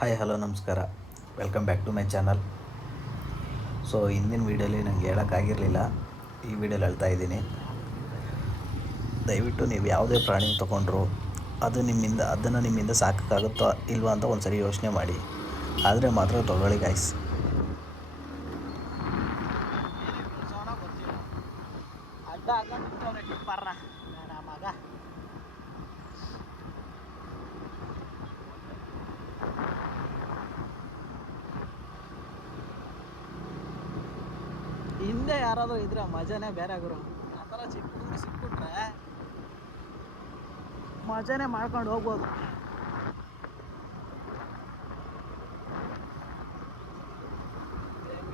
Hi hello ನಮಸ್ಕಾರ, welcome back to my channel. So ಹಿಂದಿನ ವೀಡಿಯೋಲಿ ನನಗೆ ಹೇಳೋಕ್ಕಾಗಿರಲಿಲ್ಲ, ಈ ವಿಡಿಯೋಲಿ ಹೇಳ್ತಾ ಇದ್ದೀನಿ. ದಯವಿಟ್ಟು ನೀವು ಯಾವುದೇ ಪ್ರಾಣಿ ತೊಗೊಂಡ್ರು ಅದನ್ನು ನಿಮ್ಮಿಂದ ಸಾಕೋಕ್ಕಾಗುತ್ತೋ ಇಲ್ವಾ ಅಂತ ಒಂದು ಸರಿ ಯೋಚನೆ ಮಾಡಿ, ಆದರೆ ಮಾತ್ರ ತೊಗೊಳ್ಳಿ ಗಾಯ್ಸ್. ಹಿಂದೆ ಯಾರಾದರೂ ಇದ್ರೆ ಮಜಾನೇ ಬೇರೆ ಗುರು. ಆ ಥರ ಚಿಕ್ಕ ಸಿಕ್ಬಿಟ್ರೆ ಮಜಾನೇ ಮಾಡ್ಕೊಂಡು ಹೋಗ್ಬೋದು.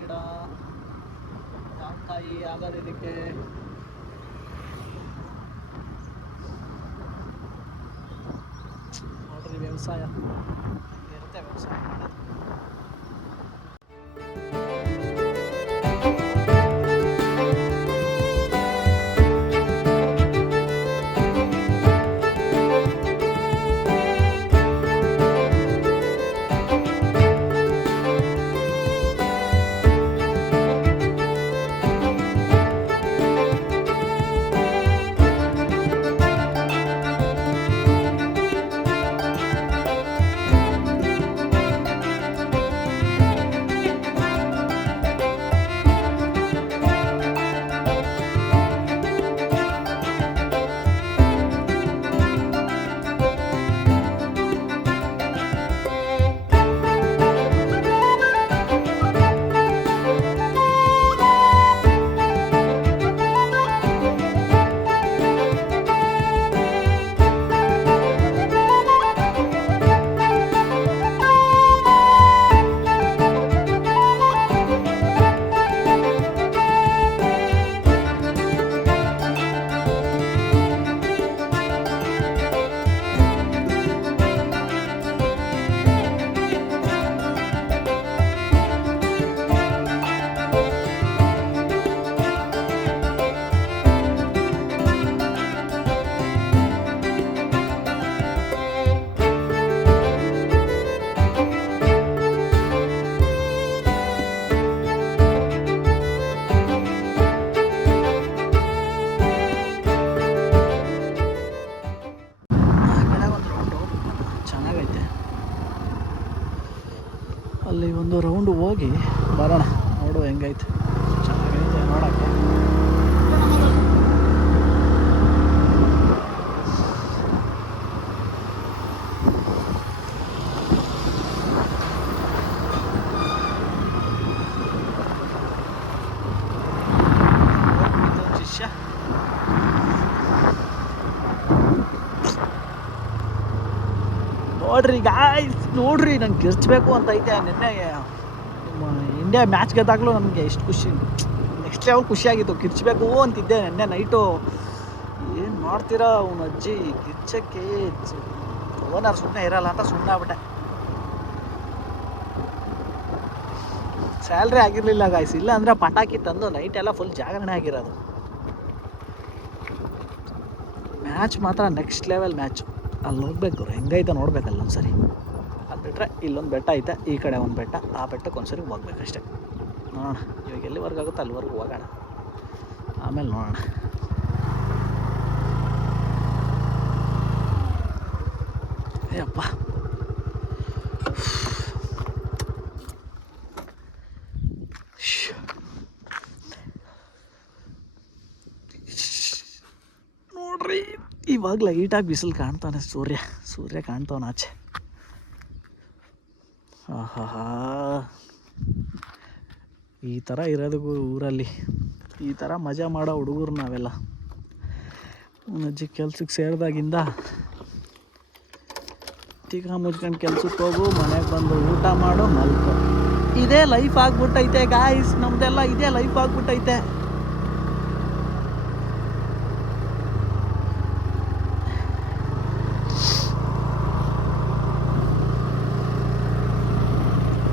ಗಿಡ ಜಾಮಕಾಯಿ ಆಗೋದು ಇದಕ್ಕೆ. ನೋಡ್ರಿ ವ್ಯವಸಾಯ ಇರುತ್ತೆ, ವ್ಯವಸಾಯ ಮಾಡೋದು. ಅಲ್ಲಿ ಒಂದು ರೌಂಡ್ ಹೋಗಿ ಬರೋಣ, ನೋಡು ಹೆಂಗೈತೆ. ಚೆನ್ನಾಗೈತೆ ನೋಡೋಕ್ಕೆ. ಶಿಷ್ಯ ನೋಡ್ರಿ ಗಾಯ್ಸ್, ನೋಡ್ರಿ ನಂಗೆ ಕಿರ್ಚಬೇಕು ಅಂತ ಐತೆ. ನಿನ್ನೆ ಇಂಡಿಯಾ ಮ್ಯಾಚ್ ಗೆದ್ದಾಗಲೂ ನನಗೆ ಎಷ್ಟು ಖುಷಿ, ನೆಕ್ಸ್ಟ್ ಲೆವೆಲ್ ಖುಷಿಯಾಗಿತ್ತು. ಕಿರ್ಚಬೇಕು ಅಂತಿದ್ದೆ ನಿನ್ನೆ ನೈಟು. ಏನು ಮಾಡ್ತೀರಾ ಅವನ ಅಜ್ಜಿ ಕಿರ್ಚಕ್ಕೆ, ಓನರ್ ಸುಮ್ಮನೆ ಇರಲ್ಲ ಅಂತ ಸುಮ್ಮನೆ ಆಗ್ಬಿಟ್ಟೆ. ಸ್ಯಾಲ್ರಿ ಆಗಿರಲಿಲ್ಲ ಗಾಯ್ಸ್, ಇಲ್ಲ ಅಂದರೆ ಪಟಾಕಿ ತಂದು ನೈಟ್ ಎಲ್ಲ ಫುಲ್ ಜಾಗರಣೆ ಆಗಿರೋದು. ಮ್ಯಾಚ್ ಮಾತ್ರ ನೆಕ್ಸ್ಟ್ ಲೆವೆಲ್ ಮ್ಯಾಚ್. ಅಲ್ಲಿ ಹೋಗ್ಬೇಕು, ಹೆಂಗೈತೆ ನೋಡ್ಬೇಕಲ್ಲ ಒಂದ್ಸರಿ. ಅದು ಬಿಟ್ಟರೆ ಇಲ್ಲೊಂದು ಬೆಟ್ಟ ಐತೆ, ಈ ಕಡೆ ಒಂದು ಬೆಟ್ಟ, ಆ ಬೆಟ್ಟಕ್ಕೆ ಒಂದ್ಸರಿ ಹೋಗ್ಬೇಕಷ್ಟೆ. ನೋಡೋಣ ಇವಾಗ ಎಲ್ಲಿವರೆಗೂ ಆಗುತ್ತೋ ಅಲ್ಲಿವರೆಗೂ ಹೋಗೋಣ, ಆಮೇಲೆ ನೋಡೋಣ. ಏಯಪ್ಪ ನೋಡ್ರಿ, ಇವಾಗ ಲೈಟಾಗಿ ಬಿಸಿಲು ಕಾಣ್ತಾನೆ, ಸೂರ್ಯ ಕಾಣ್ತಾವನ ಆಚೆ. ಆಹಾ, ಈ ಥರ ಇರೋದು ಊರಲ್ಲಿ, ಈ ಥರ ಮಜಾ ಮಾಡೋ ಹುಡುಗರು ನಾವೆಲ್ಲ. ಅಜ್ಜಿ ಕೆಲ್ಸಕ್ಕೆ ಸೇರಿದಾಗಿಂದ ತಿಕ್ಕ ಮುಚ್ಕೊಂಡು ಕೆಲ್ಸಕ್ಕೆ ಹೋಗು, ಮನೆಗೆ ಬಂದು ಊಟ ಮಾಡು, ಮಲ್ಕೊ, ಇದೇ ಲೈಫ್ ಆಗ್ಬಿಟ್ಟೈತೆ ಗಾಯ್ಸ್. ನಮ್ದೆಲ್ಲ ಇದೇ ಲೈಫ್ ಆಗ್ಬಿಟ್ಟೈತೆ.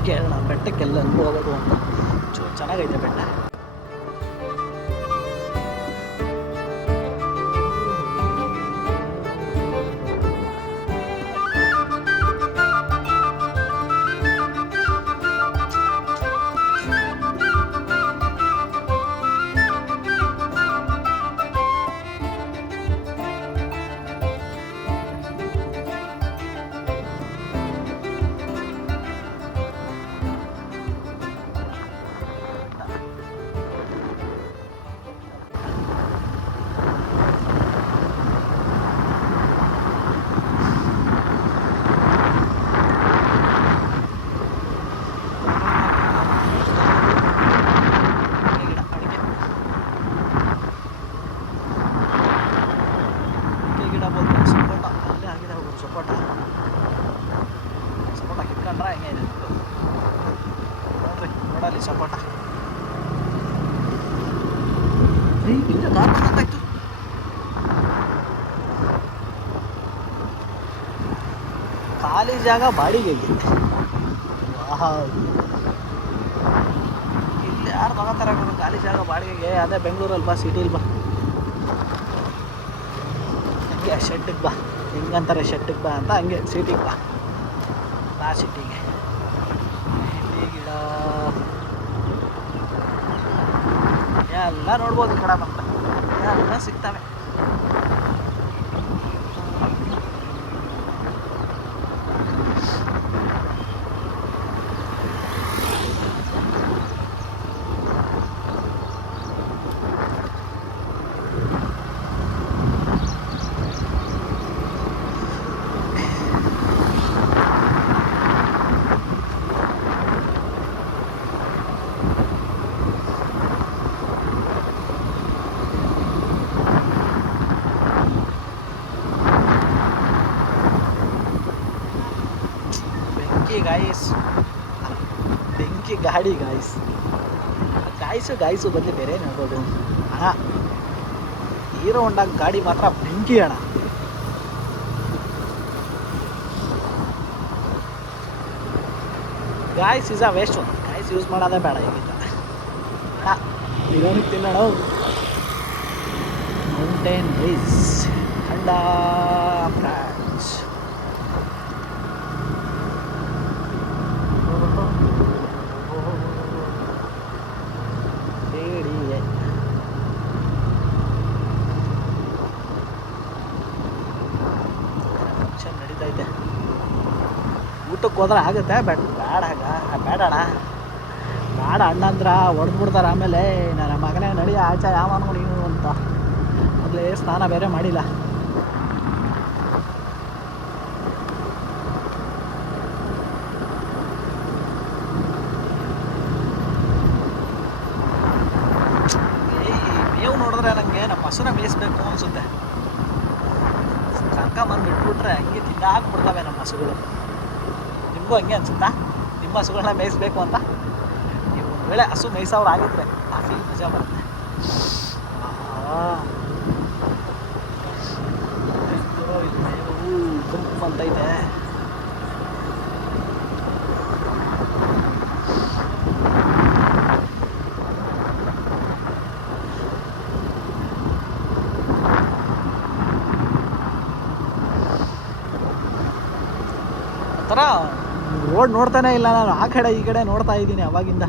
ಕೇಳೋಣ ಬೆಟ್ಟಕ್ಕೆಲ್ಲ ಹೋಗೋದು ಅಂತ. ಚೆನ್ನಾಗೈತೆ ಬೆಟ್ಟ. ಖಾಲಿ ಜಾಗ ಬಾಡಿಗೆಗೆ. ವಾಹ್, ಇಲ್ಲಿ ಯಾರು ತಗೋತಾರೆ ಗುರು ಖಾಲಿ ಜಾಗ ಬಾಡಿಗೆಗೆ? ಅದೇ ಬೆಂಗಳೂರಲ್ಲಿ ಬಾ, ಸಿಟಿಲಿ ಬಾ, ಹಂಗೆ ಶೆಟ್ಟಿಗೆ ಬಾ, ಹೆಂಗಂತಾರೆ ಶೆಟ್ಟಿಗೆ ಬಾ ಅಂತ, ಹಂಗೆ ಸಿಟಿಗೆ ಬಾ, ಬಾ ಸಿಟಿಗೆ. ಇಲ್ಲಿ ಗಿಡ ಎಲ್ಲ ನೋಡ್ಬೋದು ಈ ಕಡೆ ಬಂತ, ಎಲ್ಲ ಸಿಗ್ತವೆ. ಗಾಯ್ಸ್, ಬೆಂಕಿ ಗಾಡಿ ಗಾಯ್ಸ್. ಗಾಯ್ಸು ಬದಲು ಬೇರೆ ಏನು ಹೇಳ್ಬೋದು ಅಣ್ಣ, ಹೀರೋ ಹೊಂಡಾ ಗಾಡಿ ಮಾತ್ರ ಬೆಂಕಿ ಅಣ್ಣ. Guys is a waste one, guys use ಮಾಡೋದೇ ಬೇಡ ಈಗಿಂದ ಅಣ್ಣ. ಬಿರಿಯಾನಿ ತಿನ್ನೋಣ. ಮೌಂಟೇನ್ ರೈಸ್ ಖಂಡ ಫ್ರಾನ್ಸ್. ನಡೀತಾ ಇದೆ. ಊಟಕ್ಕೆ ಹೋದ್ರೆ ಆಗುತ್ತೆ, ಬೇಡ ಬೇಡಣ್ಣ, ಬೇಡ ಅಣ್ಣ ಅಂದ್ರೆ ಹೊಡೆದ್ಬಿಡ್ತಾರೆ ಆಮೇಲೆ. ನನ್ನ ಮಗನೇ ನಡಿ ಆಚೆ, ಯಾವನು ನೀವು ಅಂತ. ಮೊದಲೇ ಸ್ನಾನ ಬೇರೆ ಮಾಡಿಲ್ಲ. ಮೇವು ನೋಡಿದ್ರೆ ನನಗೆ ನಮ್ಮ ಹಸುನ ಮೇಯಿಸ್ಬೇಕು ಅನಿಸುತ್ತೆ. ಕರ್ಕೊಂಬಂದು ಬಿಟ್ಬಿಟ್ರೆ ಹಂಗೆ ತಿಂದಾಕ್ಬಿಡ್ತವೆ ನಮ್ಮ ಹಸುಗಳು. ನಿಮಗೂ ಹಂಗೆ ಅನ್ಸುತ್ತಾ? ನಿಮ್ಮ ಹಸುಗಳನ್ನ ಮೇಯಿಸ್ಬೇಕು ಅಂತ? ನೀವು ಒಂದು ವೇಳೆ ಹಸು ಮೇಯಿಸೋರು ಆಗಿದ್ರೆ ಆ ಫೀಲ್ ಮಜಾ ಬರುತ್ತೆ. ಗುಂಪು ಅಂತೈತೆ. ಒಂಥರ ರೋಡ್ ನೋಡ್ತಾನೆ ಇಲ್ಲ ನಾನು, ಆ ಕಡೆ ಈ ಕಡೆ ನೋಡ್ತಾ ಇದ್ದೀನಿ ಅವಾಗಿಂದ.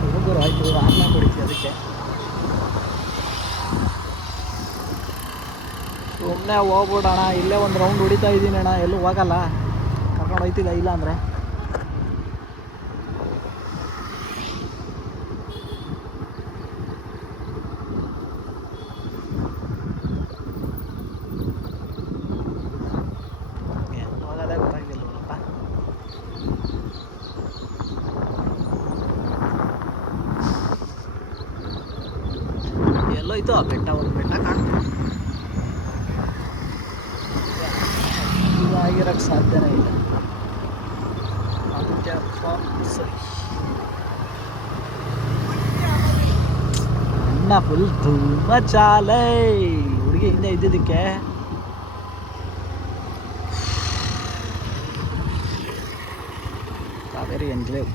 ಹುಡುಗರು ಆಯ್ತು, ಆಜ್ಞೆ ಕೊಡಿಸಿ ಅದಕ್ಕೆ. ಸುಮ್ಮನೆ ಹೋಗ್ಬಿಡೋಣ, ಇಲ್ಲೇ ಒಂದು ರೌಂಡ್ ಹೊಡಿತಾ ಇದ್ದೀನಿ ಅಣ್ಣ, ಎಲ್ಲೂ ಹೋಗಲ್ಲ, ಕರ್ಕೊಂಡು ಹೋಯ್ತಿಲ್ಲ ಇಲ್ಲ ಅಂದರೆ. ಎಲ್ಲೋಯ್ತು ಆ ಬೆಟ್ಟ? ಒಂದು ಬೆಟ್ಟ ಕಾಣ್ತು, ಇದಾಗಿರೋಕ್ಕೆ ಸಾಧ್ಯನೇ ಇಲ್ಲ. ಆದಿತ್ಯ ಸರಿ ಅಣ್ಣ ಫುಲ್ ತುಂಬ ಚಾಲೈ. ಹುಡುಗಿ ಹಿಂದೆ ಇದ್ದಿದ್ದಕ್ಕೆ ಕಾವೇರಿ ಎನ್ಕ್ಲೇವ್.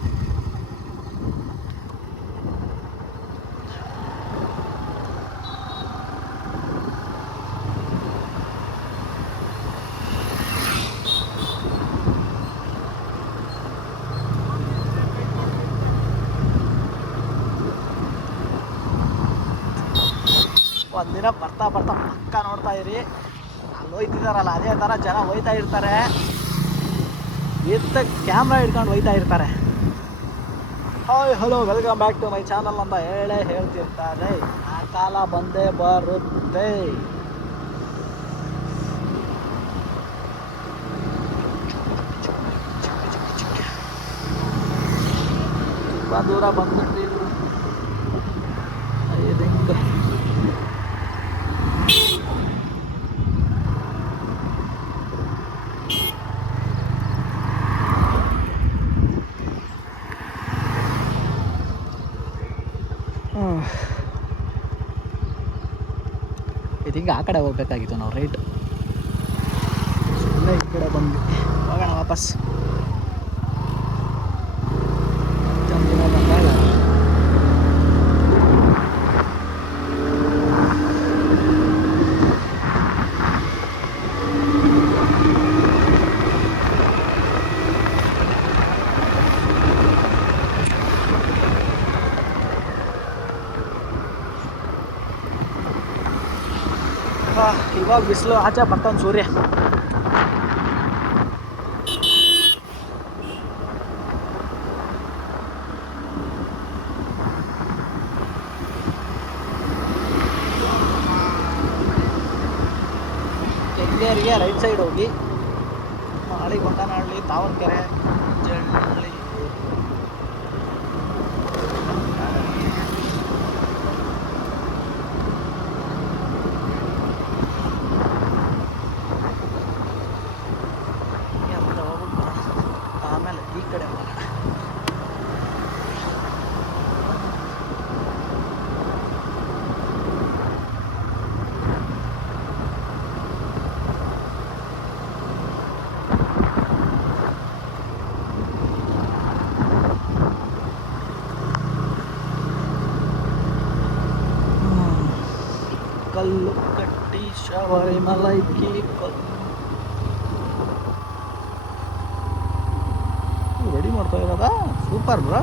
ಒಂದಿನ ಬರ್ತಾ ಬರ್ತಾ ಪಕ್ಕ ನೋಡ್ತಾ ಇರಿ, ಅಲ್ಲಿ ಹೋಯ್ತಿದಾರಲ್ಲ ಅದೇ ಥರ ಜನ ಹೋಯ್ತಾ ಇರ್ತಾರೆ, ಎತ್ತ ಕ್ಯಾಮ್ರಾ ಹಿಡ್ಕೊಂಡು ಹೋಯ್ತಾ ಇರ್ತಾರೆ. Hi hello welcome back to my channel ಅಂತ ಹೇಳ್ತಿರ್ತಾರೆ. ಆ ಕಾಲ ಬಂದೇ ಬರುತ್ತೆ. ತುಂಬ ದೂರ ಬಂದ್ಬಿಟ್ಟು ಇದೀಗ ಆ ಕಡೆ ಹೋಗ್ಬೇಕಾಗಿತ್ತು ನಾವು ರೈಟ್. ಸುಮ್ಮನೆ ಈ ಕಡೆ ಬಂದ್ವಿ. ಹೋಗೋಣ ವಾಪಸ್. ಮತ್ತೊಂದು ದಿನ ಬಂದಾಗ ಇವಾಗ ಬಿಸಿಲು ಆಚೆ ಬರ್ತಾನೆ ಸೂರ್ಯ. ಕೆಂಗೇರಿಗೆ ರೈಟ್ ಸೈಡ್ ಹೋಗಿ ಮಾಳಿ ಗೊಂಡನಹಳ್ಳಿ ತಾವರೆಕೆರೆ ಜಳ್ಳಿ ಆಮೇಲೆ ಈ ಕಡೆ ಹೋಗೋಣ. ಕಲ್ಲು ಕಟ್ಟಿ ಶಬರಿಮಲೈಗೆ ರೆಡಿ ಮಾಡ್ತಾ ಇರೋದಾ? ಸೂಪರ್ ಬ್ರಾ.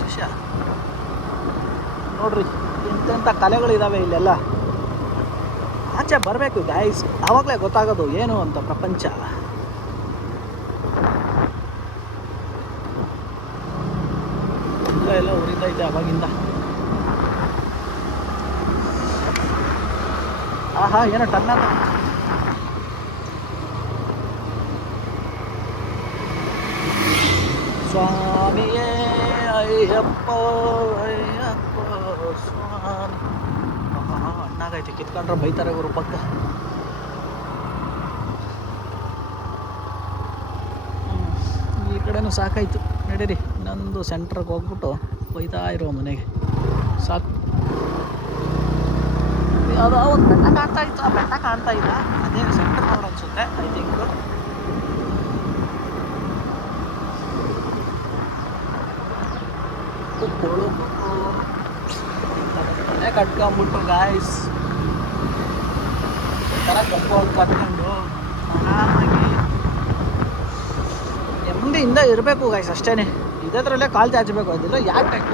ಶಿಷ್ಯ ನೋಡ್ರಿ ಎಂತೆಂಥ ಕಲೆಗಳಿದಾವೆ ಇಲ್ಲೆಲ್ಲ. ಆಚೆ ಬರಬೇಕು ಗಾಯ್ಸ್, ಆವಾಗಲೇ ಗೊತ್ತಾಗೋದು ಏನು ಅಂತ ಪ್ರಪಂಚ. ಎಲ್ಲ ಉರಿತೈತೆ ಅವಾಗಿಂದ. ಆಹಾ ಏನೋ ಟನ್ನ ಸ್ವಾಮಿಯೇ ಅಯ್ಯಪ್ಪ ಅಯ್ಯಪ್ಪ ಸ್ವಾಮಿ. ಅಣ್ಣಾಗೈತೆ, ಕಿತ್ಕೊಂಡ್ರೆ ಬೈತಾರೆ ಇವರು ಪಕ್ಕ. ಈ ಕಡೆನೂ ಸಾಕಾಯ್ತು, ನಡೀರಿ ಇನ್ನೊಂದು ಸೆಂಟ್ರಿಗೆ ಹೋಗ್ಬಿಟ್ಟು ಒಯ್ತಾ ಇರೋ ಮನೆಗೆ. ಸಾಕು. ಯಾವುದೋ ಒಂದು ಬೆಟ್ಟ ಕಾಣ್ತಾ ಇತ್ತು, ಆ ಬೆಟ್ಟ ಕಾಣ್ತಾ ಇಲ್ಲ, ಅದೇ ಸೆಂಟ್ರ್ ರೋಡ್ ಅನ್ಸುತ್ತೆ ಐ ಥಿಂಕ್. ತಲೆ ಕಟ್ಕೊಂಬಿಟ್ಟು ಗಾಯ್ಸ್ ಥರ ಕಟ್ಕೊಂಡು ಆರಾಮಾಗಿ ನೆಮ್ಮದಿಯಿಂದ ಇರಬೇಕು ಗಾಯ್ಸ್, ಅಷ್ಟೇ. ಇದ್ರಲ್ಲೇ ಕಾಲು ಚಾಚಬೇಕು, ಅದಿಲ್ಲ ಯಾಕೆ ಬೇಕು?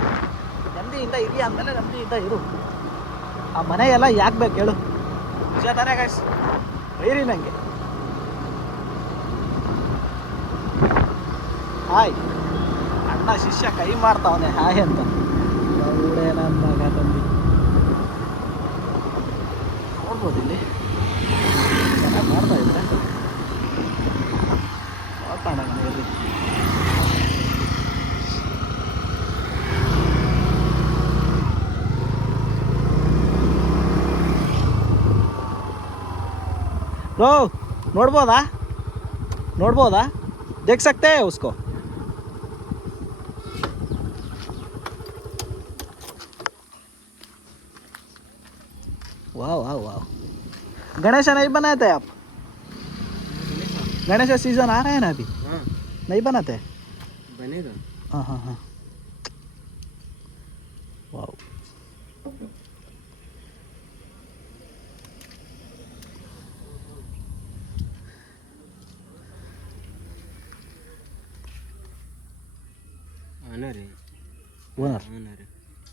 ನೆಮ್ಮದಿಯಿಂದ ಇರಿ ಅಂದಮೇಲೆ ನೆಮ್ಮದಿಯಿಂದ ಇರು. ಆ ಮನೆ ಎಲ್ಲ ಯಾಕೆ ಬೇಕು ಹೇಳು? ನಿಜ ತಾನೇ ಗಾಯ್ಸ್? ಬೈರಿ ನನಗೆ. ಹಾಯ್ ಅಣ್ಣ ಶಿಷ್ಯ ಕೈ ಮಾಡ್ತಾವನೆ ಹಾಯ್ ಅಂತ. ಅವಳೇ ನನ್ನ ಮಗ ತಂದಿ ನೋಡ್ಬೋದು ಇಲ್ಲಿ ಚೆನ್ನಾಗಿ ಮಾಡ್ತಾ ಇದ್ರೆ ನೋಡ್ತಾಣ ಮನೆಯಲ್ಲಿ. लो ನೋಡ್ಬೋದಾ? ನೋಡ್ಬೋದಾ? देख सकते हैं उसको? वाह वाह वाह. गणेश नहीं बनाते आप? गणेश सीजन आ रहा है ना अभी? हाँ. नहीं बनाते? बनेगा. हाँ हाँ हाँ. वाह. ओनर.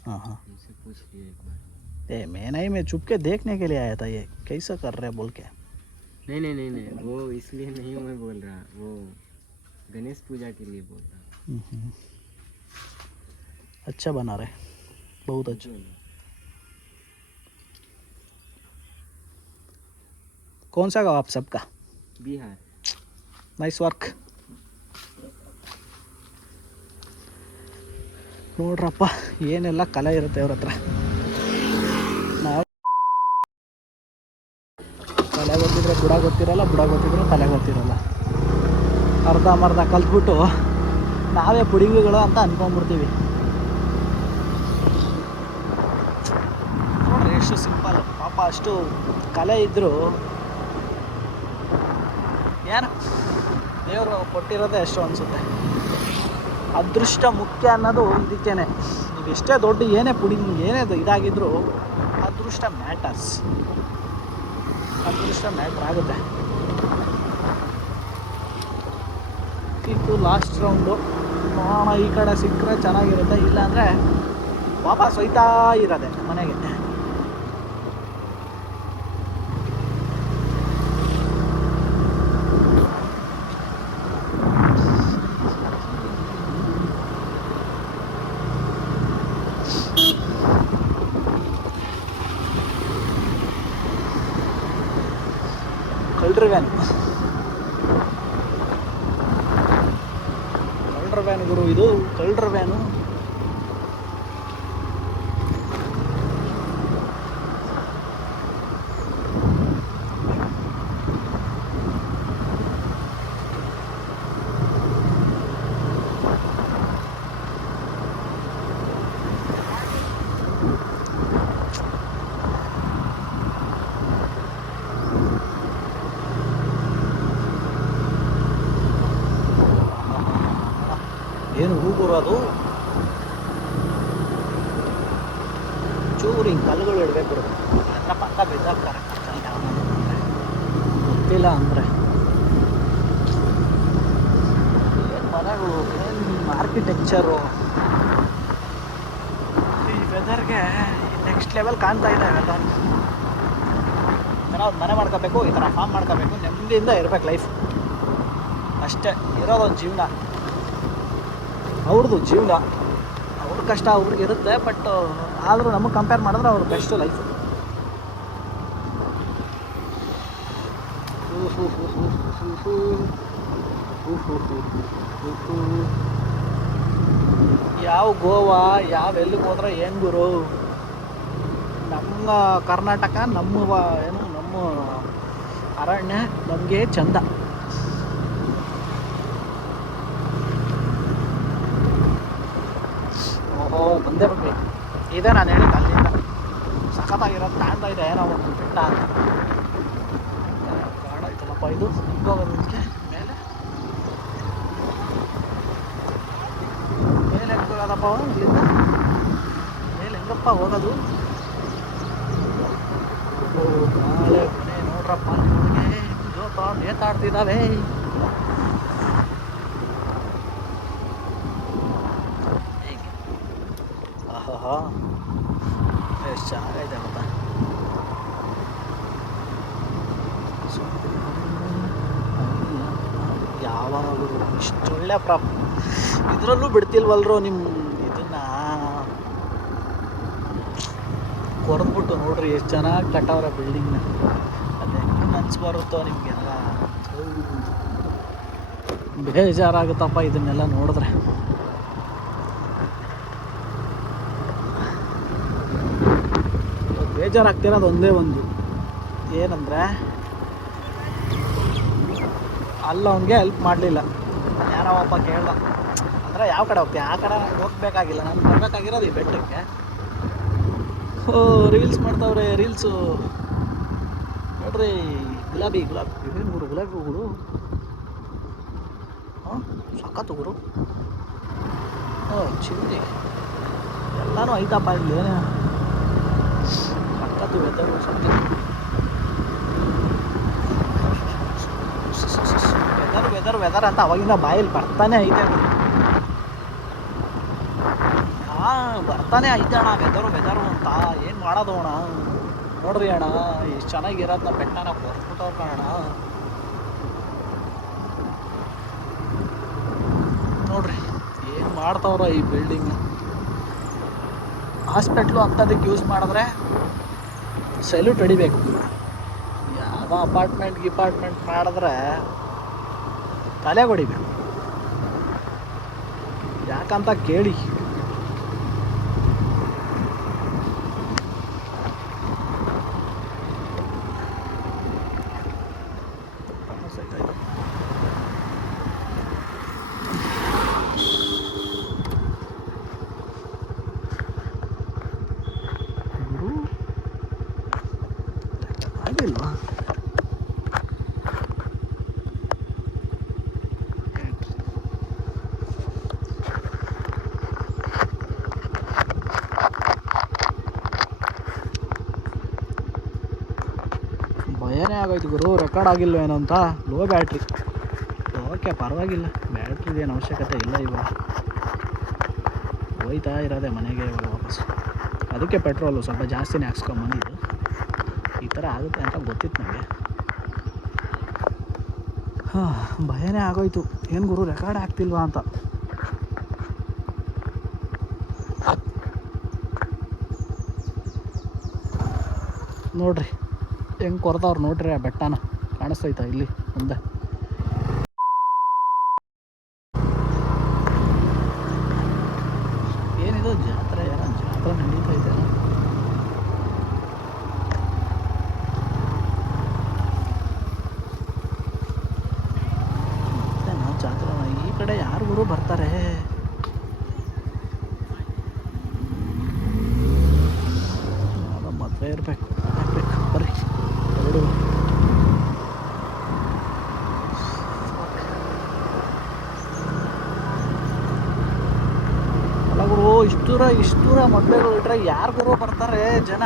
हाँ हाँ. उनसे पूछ लिए एक बार. मैं नहीं, मैं चुप के देखने के लिए आया था ये कैसा कर रहे बोल के. नहीं नहीं नहीं नहीं वो इसलिए नहीं मैं बोल रहा, वो गणेश पूजा के लिए बोल रहा. अच्छा बना रहे, बहुत अच्छा. कौन सा गाँव आप सबका? बिहार. Nice work. ನೋಡ್ರಪ್ಪ ಏನೆಲ್ಲ ಕಲೆ ಇರುತ್ತೆ ಅವ್ರ ಹತ್ರ. ನಾವು ಕಲೆ ಗೊತ್ತಿದ್ರೆ ಬುಡ ಗೊತ್ತಿರಲ್ಲ, ಬುಡ ಗೊತ್ತಿದ್ರೆ ತಲೆ ಗೊತ್ತಿರಲ್ಲ. ಅರ್ಧಂಬರ್ಧ ಕಲ್ತ್ಬಿಟ್ಟು ನಾವೇ ಪುಡಿಗಳು ಅಂತ ಅಂದ್ಕೊಂಡ್ಬಿಡ್ತೀವಿ. ಎಷ್ಟು ಸಿಂಪಲ್ ಪಾಪ, ಅಷ್ಟು ಕಲೆ ಇದ್ದರೂ ಏನು ದೇವರು ಕೊಟ್ಟಿರೋದೇ ಎಷ್ಟು ಅನಿಸುತ್ತೆ. ಅದೃಷ್ಟ ಮುಖ್ಯ ಅನ್ನೋದು ಇದಕ್ಕೇನೆ. ನೀವು ಎಷ್ಟೇ ದೊಡ್ಡ ಏನೇ ಏನೇ ಇದಾಗಿದ್ರೂ ಅದೃಷ್ಟ ಮ್ಯಾಟರ್ಸ್, ಅದೃಷ್ಟ ಮ್ಯಾಟ್ರ್ ಆಗುತ್ತೆ. ಇದು ಲಾಸ್ಟ್ ರೌಂಡು ನೋಡೋಣ, ಈ ಕಡೆ ಸಿಕ್ಕರೆ ಚೆನ್ನಾಗಿರುತ್ತೆ, ಇಲ್ಲಾಂದರೆ ವಾಪಸ್ ಹೋಯ್ತಾ ಇರೋದೆ ಮನೆಗೆ. ಕಳ್ಳರ ವ್ಯಾನ್, ಕಳ್ಳರ ವ್ಯಾನ್ ಗುರು, ಇದು ಕಳ್ಳರ ವ್ಯಾನು. ಏನು ಹೂಗುರು ಅದು, ಚೂರು ಹಿಂಗೆ ಕಲ್ಲುಗಳು ಇಡಬೇಕು, ಹತ್ರ ಪಕ್ಕ ಬಿದ್ದಾಕ್ತಾರೆ ಗೊತ್ತಿಲ್ಲ ಅಂದರೆ. ಏನು ಮನೆಗಳು, ಏನು ಆರ್ಕಿಟೆಕ್ಚರು, ಈ ವೆದರ್ಗೆ ನೆಕ್ಸ್ಟ್ ಲೆವೆಲ್ ಕಾಣ್ತಾ ಇದೆ ಅವೆಲ್ಲ. ಈ ಥರ ಒಂದು ಮನೆ ಮಾಡ್ಕೋಬೇಕು, ಈ ಥರ ಫಾರ್ಮ್ ಮಾಡ್ಕೋಬೇಕು, ನೆಮ್ಮದಿಯಿಂದ ಇರ್ಬೇಕು ಲೈಫ್ ಅಷ್ಟೇ. ಇರೋದೊಂದು ಜೀವನ, ಅವ್ರದ್ದು ಜೀವನ, ಅವ್ರ ಕಷ್ಟ ಅವ್ರಿಗೆ ಇರುತ್ತೆ, ಬಟ್ ಆದರೂ ನಮಗೆ ಕಂಪೇರ್ ಮಾಡಿದ್ರೆ ಅವ್ರ ಬೆಸ್ಟ್ ಲೈಫ್. ಯಾವ ಗೋವಾ, ಯಾವ ಎಲ್ಲಿಗೆ ಹೋದ್ರೆ ಏನು ಗುರು, ನಮ್ಮ ಕರ್ನಾಟಕ, ನಮ್ಮ ಅರಣ್ಯ ನಮಗೆ ಚಂದ. ಓಹೋ ಬಂದೇ ಬಗ್ಗೆ ಇದೆ, ನಾನು ಹೇಳಿದ್ದು ಅಲ್ಲಿಂದ ಸಖತ್ತಾಗಿರೋದು ಕಾಣ್ತಾ ಇದೆ, ಏನೋ ಒಂದು ಬೆಟ್ಟ ಅಂತ ಕಾಣಾಯ್ತಲ್ಲಪ್ಪ. ಇದು ಹಿಂಗೆ ಹೋಗೋದು ಇದಕ್ಕೆ ಮೇಲೆ ಮೇಲೆ ಹೆಂಗೆ ಹೋಗೋದಪ್ಪ ಇಲ್ಲಿಂದ ಮೇಲೆ, ಹೆಂಗಪ್ಪ ಹೋಗೋದು? ಓ ನಾಳೆ ಮನೆ ನೋಡ್ರಪ್ಪ, ನಿಮಗೆ ಜೋತ ನೇತಾಡ್ತಿದ್ದಾವೆ. ಆಹಾ ಎಷ್ಟು ಚೆನ್ನಾಗೈತೆ ಗೊತ್ತಾ. ಯಾವಾಗಲೂ ಇಷ್ಟೊಳ್ಳೆ ಇದರಲ್ಲೂ ಬಿಡ್ತಿಲ್ವಲ್ರೋ ನಿಮ್ಮ ಇದನ್ನು ಕೊರೆದ್ಬಿಟ್ಟು ನೋಡ್ರಿ ಎಷ್ಟು ಚೆನ್ನಾಗಿ ಕಟ್ಟವ್ರೆ ಬಿಲ್ಡಿಂಗ್ನ. ಅದು ಹೆಂಗೆ ಮನ್ಸು ಬರುತ್ತೋ ನಿಮಗೆಲ್ಲ, ಬೇಜಾರಾಗುತ್ತಪ್ಪ ಇದನ್ನೆಲ್ಲ ನೋಡಿದ್ರೆ. ಬೇಜಾರಾಗ್ತಿರೋದು ಒಂದೇ ಒಂದು, ಏನಂದರೆ ಅಲ್ಲ ಅವನಿಗೆ ಹೆಲ್ಪ್ ಮಾಡಲಿಲ್ಲ, ಯಾರೋ ಒಬ್ಬ ಕೇಳ್ದ, ಅಂದರೆ ಯಾವ ಕಡೆ ಹೋಗ್ತೀಯ, ಆ ಕಡೆ ಹೋಗ್ಬೇಕಾಗಿಲ್ಲ, ನಾನು ಬರಬೇಕಾಗಿರೋದು ಈ ಬೆಟ್ಟಕ್ಕೆ. ಓ ರೀಲ್ಸ್ ಮಾಡ್ತಾವ್ರೆ, ರೀಲ್ಸು ನೋಡ್ರಿ. ಗುಲಾಬಿ ಏನು ಗುರು, ಗುಲಾಬಿ ಹೂಗಳು ಹಾಂ ಸಖತ್ತು ಗುರು. ಓ ಚಿಂದಿ ಎಲ್ಲನೂ ಐತಪ್ಪ ಇಲ್ಲಿ, ಸಖತ್ತು ವೆದರು, ವೆದರ್ ಅಂತ ಅವಾಗಿಂದ ಬಾಯಲ್ಲಿ ಬರ್ತಾನೆ ಐತೆ. ಬರ್ತಾನೆ ಐತೆ ಅಣ್ಣ ವೆದರು ಅಂತ. ಏನು ಮಾಡೋದು ಅಣ್ಣ, ನೋಡ್ರಿ ಅಣ್ಣ ಎಷ್ಟು ಚೆನ್ನಾಗಿರೋದನ್ನ ಬೆಟ್ಟನ ಹೊರ್ಬಿಟ್ಟವ್ರು ಕಾಣ. ನೋಡ್ರಿ ಏನು ಮಾಡ್ತಾವ್ರ ಈ ಬಿಲ್ಡಿಂಗ್. ಹಾಸ್ಪಿಟ್ಲು ಅಂಥದಕ್ಕೆ ಯೂಸ್ ಮಾಡಿದ್ರೆ ಸೆಲ್ಯೂಟ್ ಹೊಡಿಬೇಕು. ಯಾವುದೋ ಅಪಾರ್ಟ್ಮೆಂಟ್ ಮಾಡಿದ್ರೆ ತಲೆ ಹೊಡಿಬೇಕು. ಯಾಕಂತ ಕೇಳಿ, ಇಲ್ವಾ? ಭಯನೇ ಆಗೋಯ್ತು ಗುರು, ರೆಕಾರ್ಡ್ ಆಗಿಲ್ವೇನೋ ಅಂತ. Low battery. ಓಕೆ ಪರವಾಗಿಲ್ಲ, ಬ್ಯಾಟ್ರಿದೇನು ಅವಶ್ಯಕತೆ ಇಲ್ಲ. ಇವಾಗ ಹೋಯ್ತಾ ಇರೋದೆ ಮನೆಗೆ ಇವಾಗ ವಾಪಸ್. ಅದಕ್ಕೆ ಪೆಟ್ರೋಲು ಸ್ವಲ್ಪ ಜಾಸ್ತಿನೇ ಹಾಕ್ಸ್ಕೊಂಬಂದಿದ್ದು. ಈ ಥರ ಆಗುತ್ತೆ ಅಂತ ಗೊತ್ತಿತ್ತು ನನಗೆ. ಭಯನೇ ಆಗೋಯ್ತು, ಏನು ಗುರು ರೆಕಾರ್ಡ್ ಆಗ್ತಿಲ್ವಾ ಅಂತ. ನೋಡ್ರಿ ಹೆಂಗೆ ಕೊರ್ದವ್ರು ನೋಡ್ರಿ, ಆ ಬೆಟ್ಟನ ಕಾಣಿಸ್ತೈತಾ ಇಲ್ಲಿ ಮುಂದೆ. ಏನಿದು ಜಾತ್ರೆ, ಏನೋ ಜಾತ್ರೆ ನಡೀತೈತೆ. ಮತ್ತೇನೋ ಜಾತ್ರೆ, ಈ ಕಡೆ ಯಾರು ಗುರು ಬರ್ತಾರೆ? ಮದುವೆ ಇರಬೇಕು, ಹಾಕ್ಬೇಕು ಬರ್ರಿ ಎರಡು. ಅಲ್ಲ ಗುರು, ಇಷ್ಟು ದೂರ ಮದುವೆಗಳು ಇಟ್ರೆ ಯಾರು ಗುರು ಬರ್ತಾರೆ ಜನ?